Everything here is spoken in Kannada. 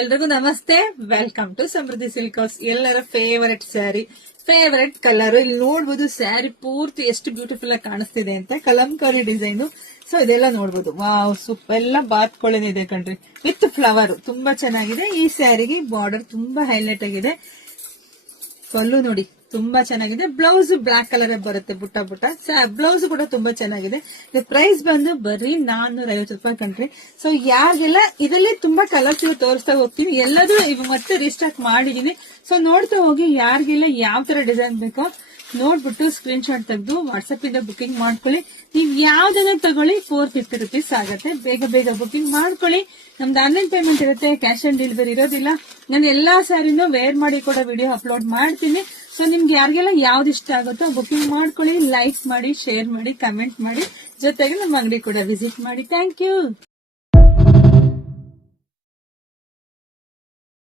ಎಲ್ರಿಗೂ ನಮಸ್ತೆ. Welcome to Samruddhi silk house. ಎಲ್ಲರ ಫೇವರೆಟ್ ಸ್ಯಾರಿ, ಫೇವರೆಟ್ ಕಲರ್. ಇಲ್ಲಿ ನೋಡ್ಬೋದು ಸ್ಯಾರಿ ಪೂರ್ತಿ ಎಷ್ಟು ಬ್ಯೂಟಿಫುಲ್ ಆಗಿ ಕಾಣಿಸ್ತಿದೆ ಅಂತ. ಕಲಂಕಾರಿ ಡಿಸೈನ್. ಸೊ ಇದೆಲ್ಲ ನೋಡ್ಬೋದು. Wow, super. ಎಲ್ಲ ಬಾತ್ಕೊಳ್ಳೇನಿದೆ ಕಣ್ರಿ, ವಿತ್ ಫ್ಲವರ್. ತುಂಬಾ ಚೆನ್ನಾಗಿದೆ. ಈ ಸ್ಯಾರಿಗೆ ಬಾರ್ಡರ್ ತುಂಬಾ ಹೈಲೈಟ್ ಆಗಿದೆ. ಪಲ್ಲು ನೋಡಿ ತುಂಬಾ ಚೆನ್ನಾಗಿದೆ. ಬ್ಲೌಸ್ ಬ್ಲಾಕ್ ಕಲರ್ ಬರುತ್ತೆ, ಬುಟ್ಟ ಬುಟ್ಟ. ಬ್ಲೌಸ್ ಕೂಡ ತುಂಬಾ ಚೆನ್ನಾಗಿದೆ. ಪ್ರೈಸ್ ಬಂದು ಬರೀ 450 ರೂಪಾಯಿ ಕಣ್ರಿ. ಸೊ ಯಾರಿಗೆಲ್ಲ ಇದರಲ್ಲಿ ತುಂಬಾ ಕಲರ್ಸ್ ತೋರಿಸ್ತಾ ಹೋಗ್ತೀನಿ. ಎಲ್ಲದೂ ಇವಾಗ ಮತ್ತೆ ರೀಸ್ಟಾಕ್ ಮಾಡಿದೀನಿ. ಸೊ ನೋಡ್ತಾ ಹೋಗಿ ಯಾರಿಗೆಲ್ಲ ಯಾವ ತರ ಡಿಸೈನ್ ಬೇಕೋ ನೋಡ್ಬಿಟ್ಟು ಸ್ಕ್ರೀನ್ ಶಾಟ್ ತೆಗೆದು ವಾಟ್ಸ್ಆಪ್ ಇಂದ ಬುಕಿಂಗ್ ಮಾಡ್ಕೊಳ್ಳಿ. ನೀವ್ ಯಾವ್ದನ್ನ ತಗೊಳ್ಳಿ 450 ರುಪೀಸ್ ಆಗುತ್ತೆ. ಬೇಗ ಬೇಗ ಬುಕಿಂಗ್ ಮಾಡ್ಕೊಳ್ಳಿ. ನಮ್ದು ಆನ್ಲೈನ್ ಪೇಮೆಂಟ್ ಇರುತ್ತೆ, ಕ್ಯಾಶ್ ಆನ್ ಡೆಲಿವರಿ ಇರೋದಿಲ್ಲ. ನಾನು ಎಲ್ಲಾ ಸ್ಯಾರಿನೂ ವೇರ್ ಮಾಡಿ ಕೂಡ ವಿಡಿಯೋ ಅಪ್ಲೋಡ್ ಮಾಡ್ತೀನಿ. ಸೊ ನಿಮ್ಗೆ ಯಾರಿಗೆಲ್ಲ ಯಾವ್ದು ಇಷ್ಟ ಆಗುತ್ತೋ ಬುಕಿಂಗ್ ಮಾಡ್ಕೊಳ್ಳಿ. ಲೈಕ್ ಮಾಡಿ, ಶೇರ್ ಮಾಡಿ, ಕಮೆಂಟ್ ಮಾಡಿ, ಜೊತೆಗೆ ನಮ್ಮ ಅಂಗಡಿ ಕೂಡ ವಿಸಿಟ್ ಮಾಡಿ. Thank you.